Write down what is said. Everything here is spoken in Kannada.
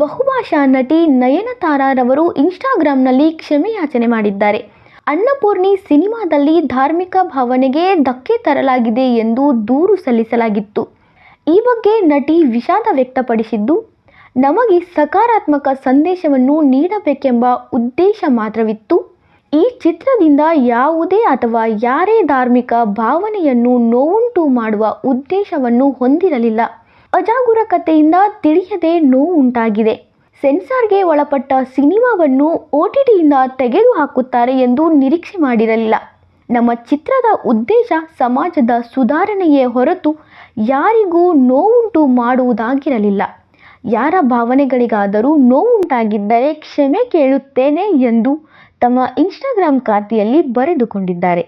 ಬಹುಭಾಷಾ ನಟಿ ನಯನತಾರರವರು ಇನ್ಸ್ಟಾಗ್ರಾಂನಲ್ಲಿ ಕ್ಷಮೆಯಾಚನೆ ಮಾಡಿದ್ದಾರೆ. ಅನ್ನಪೂರ್ಣಿ ಸಿನಿಮಾದಲ್ಲಿ ಧಾರ್ಮಿಕ ಭಾವನೆಗೆ ಧಕ್ಕೆ ತರಲಾಗಿದೆ ಎಂದು ದೂರು ಸಲ್ಲಿಸಲಾಗಿತ್ತು. ಈ ಬಗ್ಗೆ ನಟಿ ವಿಷಾದ ವ್ಯಕ್ತಪಡಿಸಿದ್ದು, ನಮಗೆ ಸಕಾರಾತ್ಮಕ ಸಂದೇಶವನ್ನು ನೀಡಬೇಕೆಂಬ ಉದ್ದೇಶ ಮಾತ್ರವಿತ್ತು. ಈ ಚಿತ್ರದಿಂದ ಯಾವುದೇ ಅಥವಾ ಯಾರೇ ಧಾರ್ಮಿಕ ಭಾವನೆಯನ್ನು ನೋವುಂಟು ಮಾಡುವ ಉದ್ದೇಶವನ್ನು ಹೊಂದಿರಲಿಲ್ಲ. ಅಜಾಗರೂಕತೆಯಿಂದ ತಿಳಿಯದೆ ನೋವುಂಟಾಗಿದೆ. ಸೆನ್ಸಾರ್ಗೆ ಒಳಪಟ್ಟ ಸಿನಿಮಾವನ್ನು OTTಯಿಂದ ತೆಗೆದುಹಾಕುತ್ತಾರೆ ಎಂದು ನಿರೀಕ್ಷೆ ಮಾಡಿರಲಿಲ್ಲ. ನಮ್ಮ ಚಿತ್ರದ ಉದ್ದೇಶ ಸಮಾಜದ ಸುಧಾರಣೆಯೇ ಹೊರತು ಯಾರಿಗೂ ನೋವುಂಟು ಮಾಡುವುದಾಗಿರಲಿಲ್ಲ. ಯಾರ ಭಾವನೆಗಳಿಗಾದರೂ ನೋವುಂಟಾಗಿದ್ದರೆ ಕ್ಷಮೆ ಕೇಳುತ್ತೇನೆ ಎಂದು ತಮ್ಮ ಇನ್ಸ್ಟಾಗ್ರಾಂ ಖಾತೆಯಲ್ಲಿ ಬರೆದುಕೊಂಡಿದ್ದಾರೆ.